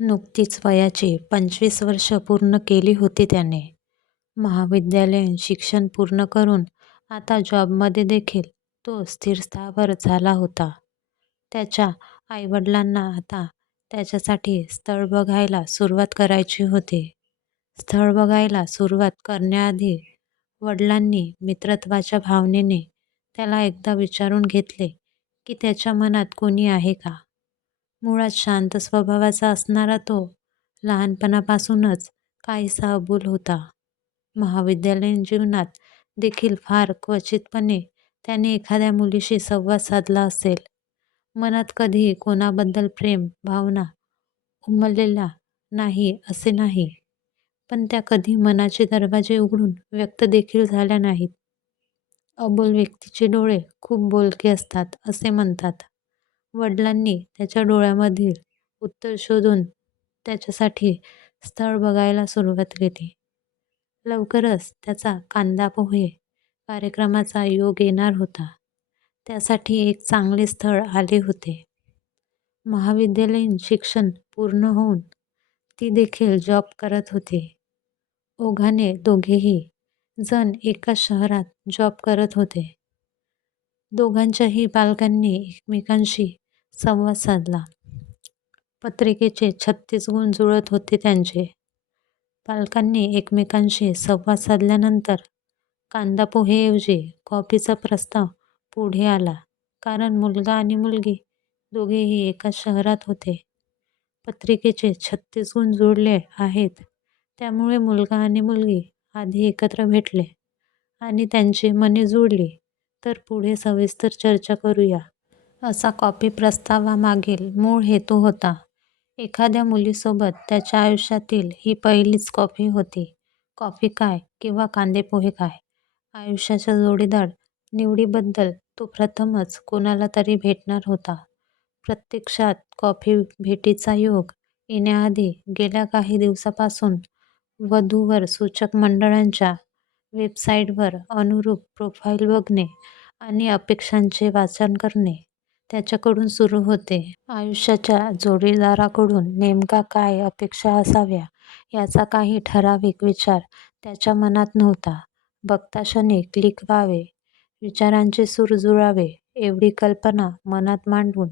नुकतीच वयाची पंचवीस वर्ष पूर्ण केली होती त्याने. महाविद्यालयीन शिक्षण पूर्ण करून आता जॉबमध्ये देखील तो स्थिरस्थावर झाला होता. त्याच्या आईवडिलांना आता त्याच्यासाठी स्थळ बघायला सुरुवात करायची होती. स्थळ बघायला सुरुवात करण्याआधी वडिलांनी मित्रत्वाच्या भावनेने त्याला एकदा विचारून घेतले की त्याच्या मनात कोणी आहे का? मुळात शांत स्वभावाचा असणारा तो लहानपणापासूनच काहीसा अबूल होता. महाविद्यालयीन जीवनात देखील फार क्वचितपणे त्याने एखाद्या मुलीशी संवाद साधला असेल. मनात कधीही कोणाबद्दल प्रेम भावना उमललेला नाही असे नाही, पण त्या कधी मनाचे दरवाजे उघडून व्यक्त देखील झाल्या नाहीत. अबोल व्यक्तीचे डोळे खूप बोलके असतात असे म्हणतात. वडिलांनी त्याच्या डोळ्यामधील उत्तर शोधून त्याच्यासाठी स्थळ बघायला सुरुवात केली. लवकरच त्याचा कांदापोहे कार्यक्रमाचा योग येणार होता. त्यासाठी एक चांगले स्थळ आले होते. महाविद्यालयीन शिक्षण पूर्ण होऊन ती देखील जॉब करत होती. ओघाने दोघेही जण एकाच शहरात जॉब करत होते. दोघांच्याही पालकांनी एकमेकांशी संवाद साधला. पत्रिकेचे छत्तीस गुण जुळत होते त्यांचे. पालकांनी एकमेकांशी संवाद साधल्यानंतर कांदा पोहेऐवजी कॉफीचा प्रस्ताव पुढे आला कारण मुलगा आणि मुलगी दोघेही एकाच शहरात होते. पत्रिकेचे छत्तीस गुण जुळले आहेत त्यामुळे मुलगा आणि मुलगी आधी एकत्र भेटले आणि त्यांची मने जुळली तर पुढे सविस्तर चर्चा करूया असा कॉफी प्रस्तावामागील मूळ हेतू होता. एखाद्या मुलीसोबत त्याच्या आयुष्यातील ही पहिलीच कॉफी होती. कॉफी काय किंवा कांदेपोहे काय, आयुष्याच्या जोडीदार निवडीबद्दल तो प्रथमच कोणाला तरी भेटणार होता. प्रत्यक्षात कॉफी भेटीचा योग येण्याआधी गेल्या काही दिवसापासून वधूवर सूचक मंडळांच्या वेबसाईटवर अनुरूप प्रोफाईल बघणे आणि अपेक्षांचे वाचन करणे त्याच्याकडून सुरू होते. आयुष्याच्या जोडीदाराकडून नेमका काय अपेक्षा असाव्या याचा काही ठराविक विचार त्याच्या मनात नव्हता. बघताक्षणी क्लिक व्हावे, विचारांचे सूर जुळावे एवढी कल्पना मनात मांडून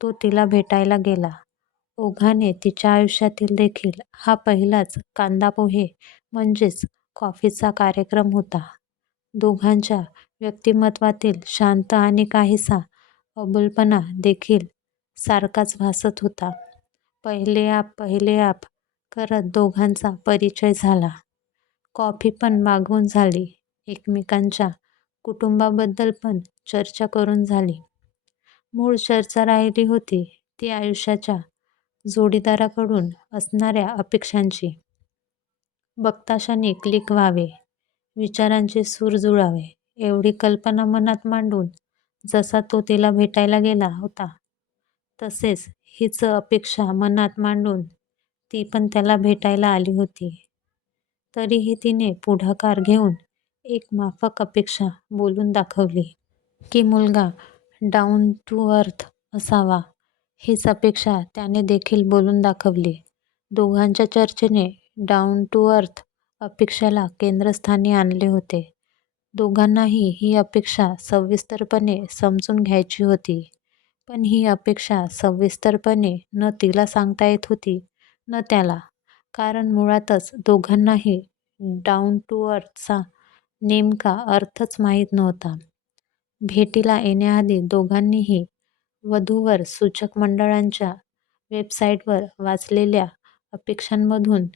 तो तिला भेटायला गेला. ओघाने तिच्या आयुष्यातील देखील हा पहिलाच कांदापोहे म्हणजेच कॉफीचा कार्यक्रम होता. दोघांच्या व्यक्तिमत्वातील शांत आणि काहीसा अबोलपणा देखील सारखाच भासत होता. पहिले-आप पहिले-आप करत दोघांचा परिचय झाला. कॉफी पण मागवून झाली. एकमेकांच्या कुटुंबाबद्दल पण चर्चा करून झाली. मूळ चर्चा राहिली होती ती आयुष्याच्या जोडीदाराकडून असणाऱ्या अपेक्षांची. बक्ताशाने क्लिक व्हावे, विचारांचे सूर जुळावे एवढी कल्पना मनात मांडून जसा तो तिला भेटायला गेला होता तसेच हीच अपेक्षा मनात मांडून ती पण त्याला भेटायला आली होती. तरीही तिने पुढाकार घेऊन एक माफक अपेक्षा बोलून दाखवली. की मुलगा डाऊन टू अर्थ असावा. हीच अपेक्षा त्याने देखील बोलून दाखवली. दोघांच्या चर्चेने डाऊन टू अर्थ अपेक्षेला केंद्रस्थानी आणले होते. दोघांनाही ही अपेक्षा सविस्तरपणे समजून घ्यायची होती. पण ही अपेक्षा सविस्तरपणे न तिला सांगता येत होती न त्याला. कारण मुळातच दोघांनाही डाऊन टू अर्थचा नेमका अर्थच माहीत नव्हता. भेटीला येण्याआधी दोघांनीही वधूवर सूचक मंडळांच्या वेबसाईटवर वाचलेल्या अपेक्षांमधून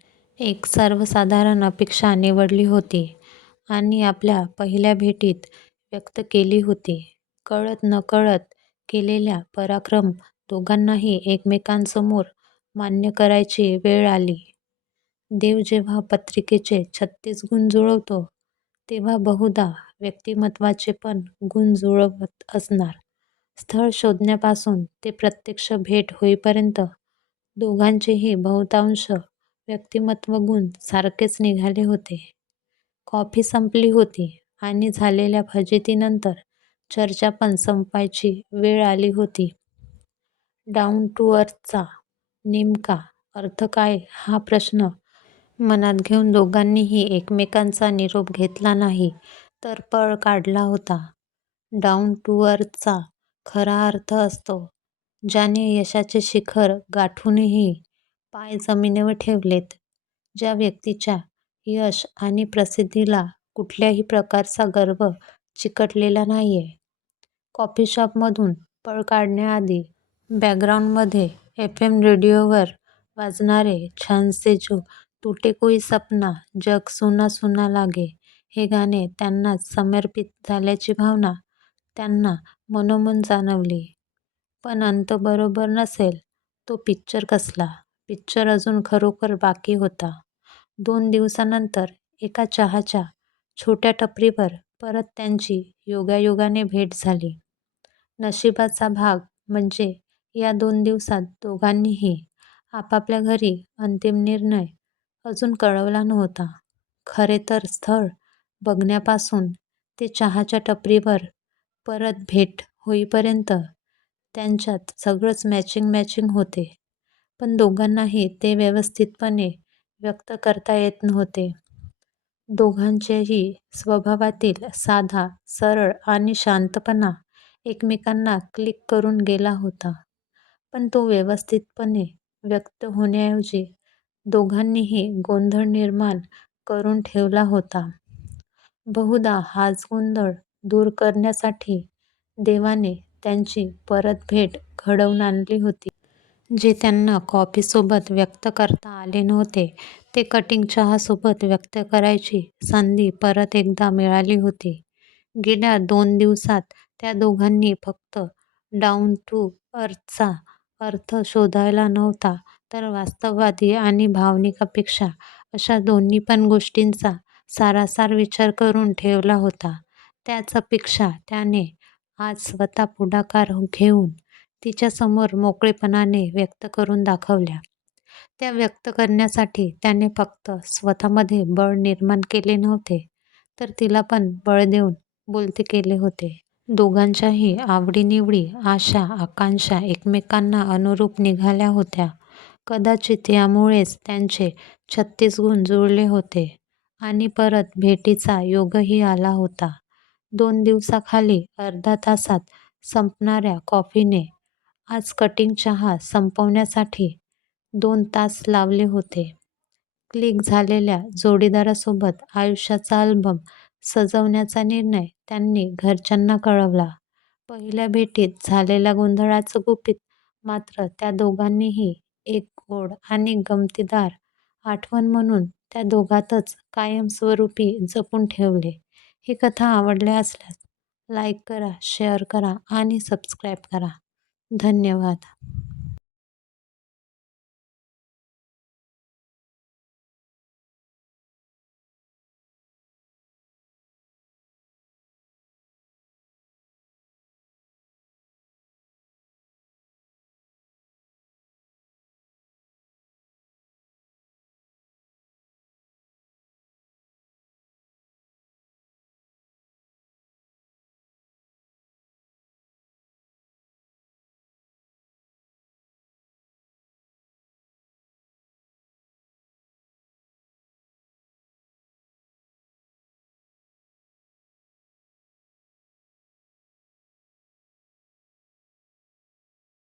एक सर्वसाधारण अपेक्षा निवडली होती आणि आपल्या पहिल्या भेटीत व्यक्त केली होती. कळत-नकळत केलेला पराक्रम दोघांनाही एकमेकांसमोर मान्य करायची वेळ आली. देव जेव्हा पत्रिकेचे छत्तीस गुण जुळवतो तेव्हा बहुधा व्यक्तिमत्वाचे पण गुण जुळवत असणार. स्थळ शोधण्यापासून ते प्रत्यक्ष भेट होईपर्यंत दोघांचेही बहुतांश व्यक्तिमत्व गुण सारखेच निघाले होते. कॉफी संपली होती आणि झालेल्या फजितीनंतर चर्चा पण संपायची वेळ आली होती. डाऊन टू अर्थचा नेमका अर्थ काय हा प्रश्न मनात घेऊन दोघांनीही एकमेकांचा निरोप घेतला नाही तर पळ काढला होता. डाऊन टू अर्थचा खरा अर्थ असतो ज्याने यशाचे शिखर गाठूनही पाय जमिनीवर ठेवलेत. ज्या व्यक्तीच्या यश आणि प्रसिद्धीला कुठल्याही प्रकारचा गर्व चिकटलेला नाहीये. कॉफी शॉपमधून पळ काढण्याआधी बॅकग्राऊंडमध्ये एफ एम रेडिओवर वाजणारे छानसे जो टूटे कोई सपना, जग सुना सुना लागे हे गाणे त्यांनाच समर्पित झाल्याची भावना त्यांना मनोमन जाणवली. पण अंत बरोबर नसेल तो पिक्चर कसला? पिक्चर अजून खरोखर बाकी होता. दोन दिवसानंतर एका चहाच्या छोट्या टपरीवर परत त्यांची योगायोगाने भेट झाली. नशिबाचा भाग म्हणजे या दोन दिवसात दोघांनीही आपापल्या घरी अंतिम निर्णय अजून कळवला नव्हता. खरे तर स्थळ बघण्यापासून ते चहाच्या टपरीवर परत भेट होईपर्यंत त्यांच्यात सगळंच मॅचिंग मॅचिंग होते. पण दोघांनाही ते व्यवस्थितपणे व्यक्त करता येत नव्हते. दोघांच्याही स्वभावातील साधा, सरळ आणि शांतपणा एकमेकांना क्लिक करून गेला होता. पण तो व्यवस्थितपणे व्यक्त होण्याऐवजी दोघांनीही गोंधळ निर्माण करून ठेवला होता. बहुधा हाच गोंधळ दूर करण्यासाठी देवाने त्यांची परतभेट घडवून आणली होती. जे त्यांना कॉफीसोबत व्यक्त करता आले नव्हते ते कटिंग चहासोबत व्यक्त करायची संधी परत एकदा मिळाली होती. गेल्या दोन दिवसात त्या दोघांनी फक्त डाऊन टू अर्थचा अर्थ शोधायला नव्हता तर वास्तववादी आणि भावनिक अपेक्षा अशा दोन्हीपण गोष्टींचा सारासार विचार करून ठेवला होता. त्याच अपेक्षा त्याने आज स्वतः पुढाकार घेऊन तिच्यासमोर मोकळेपणाने व्यक्त करून दाखवल्या. त्या व्यक्त करण्यासाठी त्याने फक्त स्वतःमध्ये बळ निर्माण केले नव्हते तर तिला पण बळ देऊन बोलते केले होते. दोघांच्याही आवडीनिवडी, आशा आकांक्षा एकमेकांना अनुरूप निघाल्या होत्या. कदाचित यामुळेच त्यांचे छत्तीस गुण जुळले होते आणि परत भेटीचा योगही आला होता. दोन दिवसाखाली अर्ध्या तासात संपणाऱ्या कॉफीने आज कटिंग चहा संपवण्यासाठी दोन तास लावले होते. क्लिक झालेल्या जोडीदारासोबत आयुष्याचा अल्बम सजवण्याचा निर्णय त्यांनी घरच्यांना कळवला. पहिल्या भेटीत झालेल्या गोंधळाचं गुपित मात्र त्या दोघांनीही एक गोड आणि गमतीदार आठवण म्हणून त्या दोघातच कायमस्वरूपी जपून ठेवले. ही कथा आवडल्या असल्यास लाईक करा, शेअर करा आणि सबस्क्राईब करा. धन्यवाद.